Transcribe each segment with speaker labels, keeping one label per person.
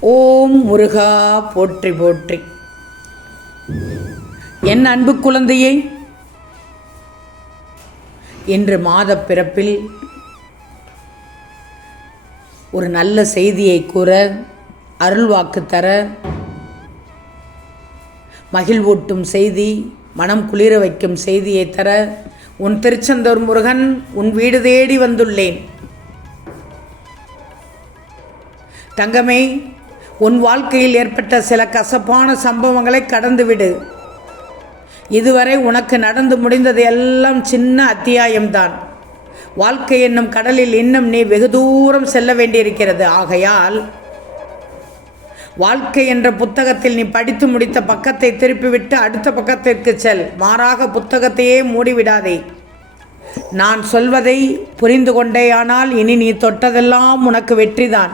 Speaker 1: ஓம் முருகா போற்றி போற்றி. என் அன்பு குழந்தையை இன்று மாத பிறப்பில் ஒரு நல்ல செய்தியை கூற அருள்வாக்கு தர மகிழ்வூட்டும் செய்தி மனம் குளிர வைக்கும் செய்தியை தர உன் திருச்செந்தூர் முருகன் உன் வீடு தேடி வந்துள்ளேன். தங்கமே உன் வாழ்க்கையில் ஏற்பட்ட சில கசப்பான சம்பவங்களை கடந்துவிடு. இதுவரை உனக்கு நடந்து முடிந்தது எல்லாம் சின்ன அத்தியாயம்தான். வாழ்க்கை என்னும் கடலில் இன்னும் நீ வெகு தூரம் செல்ல வேண்டியிருக்கிறது. ஆகையால் வாழ்க்கை என்ற புத்தகத்தில் நீ படித்து முடித்த பக்கத்தை திருப்பிவிட்டு அடுத்த பக்கத்திற்கு செல். மாறாக புத்தகத்தையே மூடிவிடாதே. நான் சொல்வதை புரிந்து கொண்டேயானால் இனி நீ தொட்டதெல்லாம் உனக்கு வெற்றிதான்.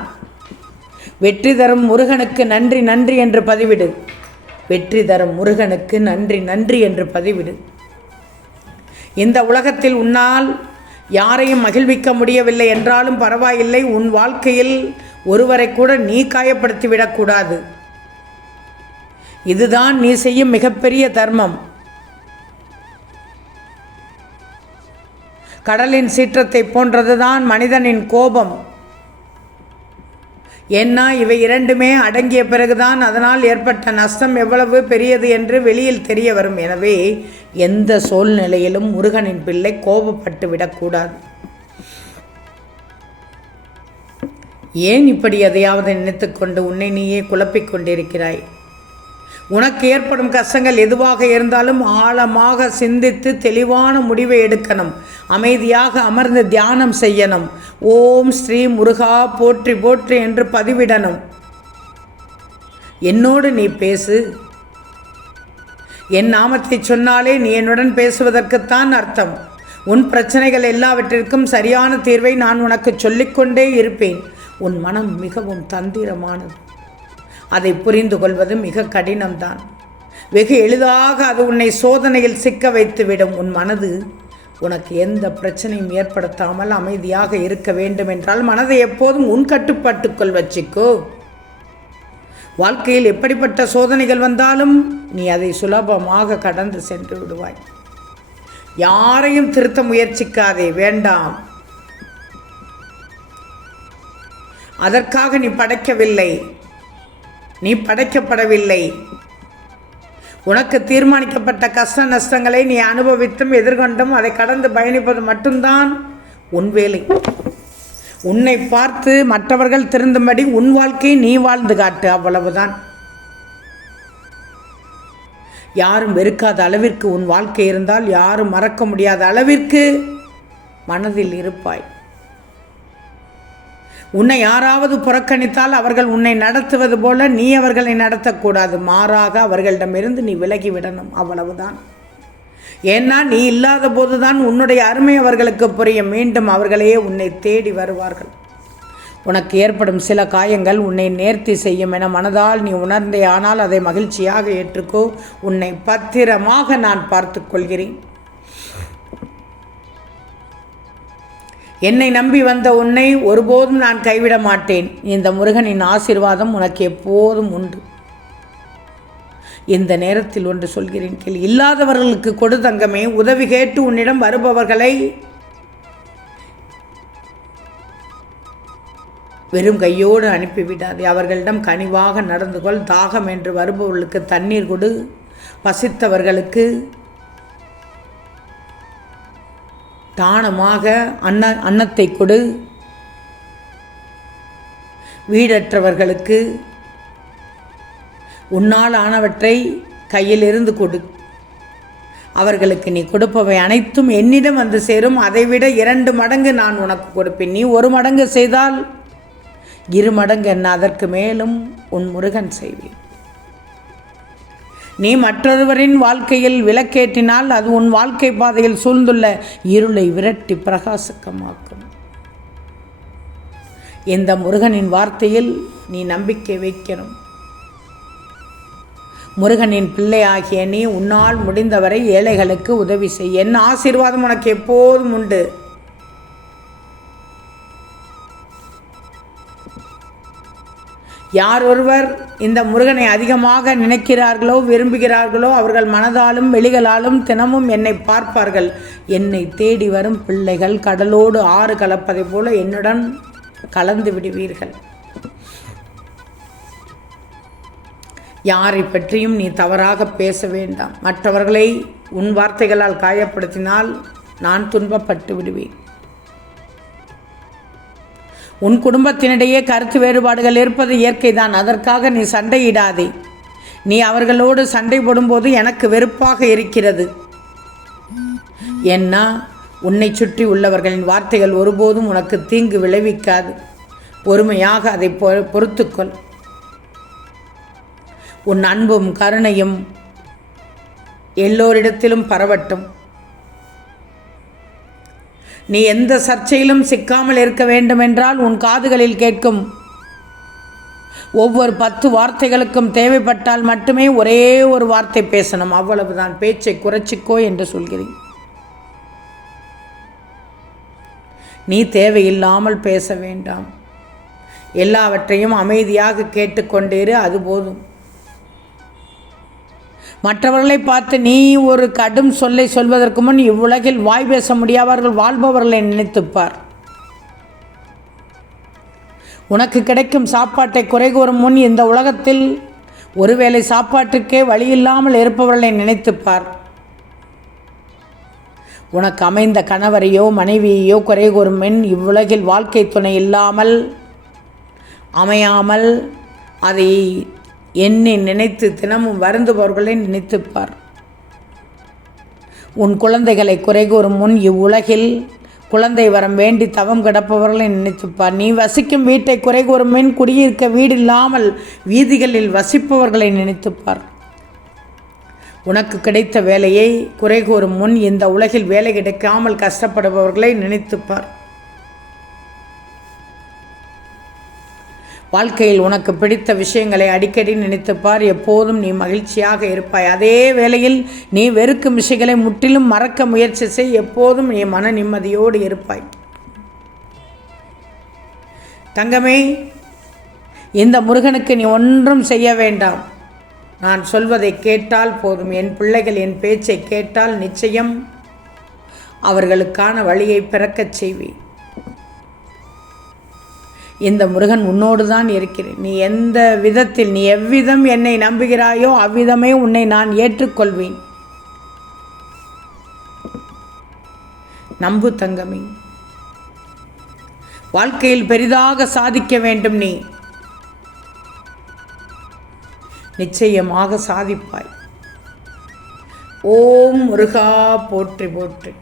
Speaker 1: வெற்றி தரும் முருகனுக்கு நன்றி நன்றி என்று பதிவிடு. வெற்றி தரும் முருகனுக்கு நன்றி நன்றி என்று பதிவிடு. இந்த உலகத்தில் உன்னால் யாரையும் மகிழ்விக்க முடியவில்லை என்றாலும் பரவாயில்லை. உன் வாழ்க்கையில் ஒருவரை கூட நீ காயப்படுத்தி விடக்கூடாது இதுதான் நீ செய்யும் மிகப்பெரிய தர்மம். கடலின் சீற்றத்தை போன்றதுதான் மனிதனின் கோபம். ஏன்னா இவை இரண்டுமே அடங்கிய பிறகுதான் அதனால் ஏற்பட்ட நஷ்டம் எவ்வளவு பெரியது என்று வெளியில் தெரிய வரும். எனவே எந்த சூழ்நிலையிலும் முருகனின் பிள்ளை கோபப்பட்டு விடக்கூடாது. ஏன் இப்படி எதையாவது நினைத்துக்கொண்டு உன்னை நீயே குழப்பிக் கொண்டிருக்கிறாய்? உனக்கு ஏற்படும் கஷ்டங்கள் எதுவாக இருந்தாலும் ஆழமாக சிந்தித்து தெளிவான முடிவை எடுக்கணும். அமைதியாக அமர்ந்து தியானம் செய்யணும். ஓம் ஸ்ரீ முருகா போற்றி போற்றி என்று பதிவிடணும். என்னோடு நீ பேசு. என் நாமத்தை சொன்னாலே நீ என்னுடன் பேசுவதற்குத்தான் அர்த்தம். உன் பிரச்சனைகள் எல்லாவற்றிற்கும் சரியான தீர்வை நான் உனக்கு சொல்லிக்கொண்டே இருப்பேன். உன் மனம் மிகவும் தந்திரமானது. அதை புரிந்து கொள்வது மிக கடினம்தான். வெகு எளிதாக அது உன்னை சோதனையில் சிக்க வைத்துவிடும் உன் மனது உனக்கு எந்த பிரச்சனையும் ஏற்படுத்தாமல் அமைதியாக இருக்க வேண்டும் என்றால் மனதை எப்போதும் உன் கட்டுப்பாட்டுக்குள் வச்சுக்கோ. வாழ்க்கையில் எப்படிப்பட்ட சோதனைகள் வந்தாலும் நீ அதை சுலபமாக கடந்து சென்று விடுவாய். யாரையும் திருத்த முயற்சிக்காதே வேண்டாம். அதற்காக நீ படைக்கவில்லை. நீ படைக்கப்படவில்லை. உனக்கு தீர்மானிக்கப்பட்ட கஷ்ட நஷ்டங்களை நீ அனுபவித்தும் எதிர்கொண்டும் அதை கடந்து பயணிப்பது மட்டும்தான் உன் வேலை. உன்னை பார்த்து மற்றவர்கள் திருந்தும்படி உன் வாழ்க்கையை நீ வாழ்ந்து காட்டு அவ்வளவுதான். யாரும் வெறுக்காத அளவிற்கு உன் வாழ்க்கை இருந்தால் யாரும் மறக்க முடியாத அளவிற்கு மனதில் இருப்பாய். உன்னை யாராவது புறக்கணித்தால் அவர்கள் உன்னை நடத்துவது போல நீ அவர்களை நடத்தக்கூடாது. மாறாக அவர்களிடமிருந்து நீ விலகி விடணும். அவ்வளவுதான். ஏன்னா நீ இல்லாத போதுதான் உன்னுடைய அருமை அவர்களுக்கு புரியும். மீண்டும் அவர்களே உன்னை தேடி வருவார்கள். உனக்கு ஏற்படும் சில காயங்கள் உன்னை நேர்த்தி செய்யும் என மனதால் நீ உணர்ந்தே. ஆனால் அதை மகிழ்ச்சியாக ஏற்றுக்கோ. உன்னை பத்திரமாக நான் பார்த்து என்னை நம்பி வந்த உன்னை ஒருபோதும் நான் கைவிட மாட்டேன். இந்த முருகனின் ஆசீர்வாதம் உனக்கு எப்போதும் உண்டு. இந்த நேரத்தில் ஒன்று சொல்கிறேன் கேள். இல்லாதவர்களுக்கு கொடு தங்கமே. உதவி கேட்டு உன்னிடம் வருபவர்களை வெறும் கையோடு அனுப்பிவிடாதே. அவர்களிடம் கனிவாக நடந்து கொள். தாகம் என்று வருபவர்களுக்கு தண்ணீர் கொடு. பசித்தவர்களுக்கு தானமாக அன்ன அன்னத்தை கொடு. வீடற்றவர்களுக்கு உன்னால் ஆனவற்றை கையிலிருந்து கொடு. அவர்களுக்கு நீ கொடுப்பவை அனைத்தும் என்னிடம் வந்து சேரும். அதைவிட இரண்டு மடங்கு நான் உனக்கு கொடுப்பேன். நீ ஒரு மடங்கு செய்தால் இரு மடங்கு என்ன அதற்கு மேலும் உன் முருகன் செய்வேன். நீ மற்றொருவரின் வாழ்க்கையில் விளக்கேற்றினால் அது உன் வாழ்க்கை பாதையில் சூழ்ந்துள்ள இருளை விரட்டி பிரகாசக்கமாக்கும் இந்த முருகனின் வார்த்தையில் நீ நம்பிக்கை வைக்கணும். முருகனின் பிள்ளையாகிய நீ உன்னால் முடிந்தவரை ஏழைகளுக்கு உதவி செய். என் ஆசீர்வாதம் உனக்கு எப்போதும் உண்டு. யார் ஒருவர் இந்த முருகனை அதிகமாக நினைக்கிறார்களோ விரும்புகிறார்களோ அவர்கள் மனதாலும் வெளிகளாலும் தினமும் என்னை பார்ப்பார்கள். என்னை தேடி வரும் பிள்ளைகள் கடலோடு ஆறு கலப்பதை போல என்னுடன் கலந்து விடுவீர்கள். யாரை பற்றியும் நீ தவறாக பேச வேண்டாம். மற்றவர்களை உன் வார்த்தைகளால் காயப்படுத்தினால் நான் துன்பப்பட்டு விடுவேன். உன் குடும்பத்தினிடையே கருத்து வேறுபாடுகள் இருப்பது இயற்கைதான். அதற்காக நீ சண்டையிடாதே. நீ அவர்களோடு சண்டை போடும்போது எனக்கு வெறுப்பாக இருக்கிறது. ஏன்னா உன்னை சுற்றி உள்ளவர்களின் வார்த்தைகள் ஒருபோதும் உனக்கு தீங்கு விளைவிக்காது. பொறுமையாக அதை பொ பொறுத்துக்கொள். உன் அன்பும் கருணையும் எல்லோரிடத்திலும் பரவட்டும். நீ எந்த சர்ச்சையிலும் சிக்காமல் இருக்க வேண்டுமென்றால் உன் காதுகளில் கேட்கும். ஒவ்வொரு பத்து வார்த்தைகளுக்கும் தேவைப்பட்டால் மட்டுமே ஒரே ஒரு வார்த்தை பேசணும். அவ்வளவுதான். பேச்சை குறைச்சிக்கோ என்று சொல்கிறேன். நீ தேவையில்லாமல் பேச வேண்டாம். எல்லாவற்றையும் அமைதியாக கேட்டுக்கொண்டேரு அது போதும். மற்றவர்களை பார்த்து நீ ஒரு கடும் சொல்லை சொல்வதற்கு முன் இவ்வுலகில் வாய் பேச முடியாதவர்கள் வாழ்பவர்களை நினைத்துப்பார். உனக்கு கிடைக்கும் சாப்பாட்டை குறை கூறும் முன் இந்த உலகத்தில் ஒருவேளை சாப்பாட்டுக்கே வழியில்லாமல் இருப்பவர்களை நினைத்துப்பார். உனக்கு அமைந்த கணவரையோ மனைவியையோ குறை கூறும் முன் இவ்வுலகில் வாழ்க்கை துணை இல்லாமல் அமையாமல் அதை என்னை நினைத்து தினமும் வருந்துபவர்களை நினைத்துப்பார். உன் குழந்தைகளை குறை கூறும் முன் இவ்வுலகில் குழந்தை வரம் வேண்டி தவம் கிடப்பவர்களை நினைத்துப்பார். நீ வசிக்கும் வீட்டை குறை கூறும் முன் குடியிருக்க வீடு இல்லாமல் வீதிகளில் வசிப்பவர்களை நினைத்துப்பார். உனக்கு கிடைத்த வேலையை குறை கூறும் முன் இந்த உலகில் வேலை கிடைக்காமல் கஷ்டப்படுபவர்களை நினைத்துப்பார். வாழ்க்கையில் உனக்கு பிடித்த விஷயங்களை அடிக்கடி நினைத்துப்பார் எப்போதும் நீ மகிழ்ச்சியாக இருப்பாய். அதே வேளையில் நீ வெறுக்கும் விஷயங்களை முற்றிலும் மறக்க முயற்சி செய். எப்போதும் நீ மன நிம்மதியோடு இருப்பாய். தங்கமே இந்த முருகனுக்கு நீ ஒன்றும் செய்ய வேண்டாம். நான் சொல்வதை கேட்டால் போதும். என் பிள்ளைகள் என் பேச்சை கேட்டால் நிச்சயம் அவர்களுக்கான வழியை பிறக்கச் செய்வேன். இந்த முருகன் உன்னோடு தான் இருக்கிறேன். நீ எந்த விதத்தில் நீ எவ்விதம் என்னை நம்புகிறாயோ அவ்விதமே உன்னை நான் ஏற்றுக்கொள்வேன். நம்பு தங்கமே. வாழ்க்கையில் பெரிதாக சாதிக்க வேண்டும் நீ. நிச்சயமாக சாதிப்பாய். ஓம் முருகா போற்றி போற்றி.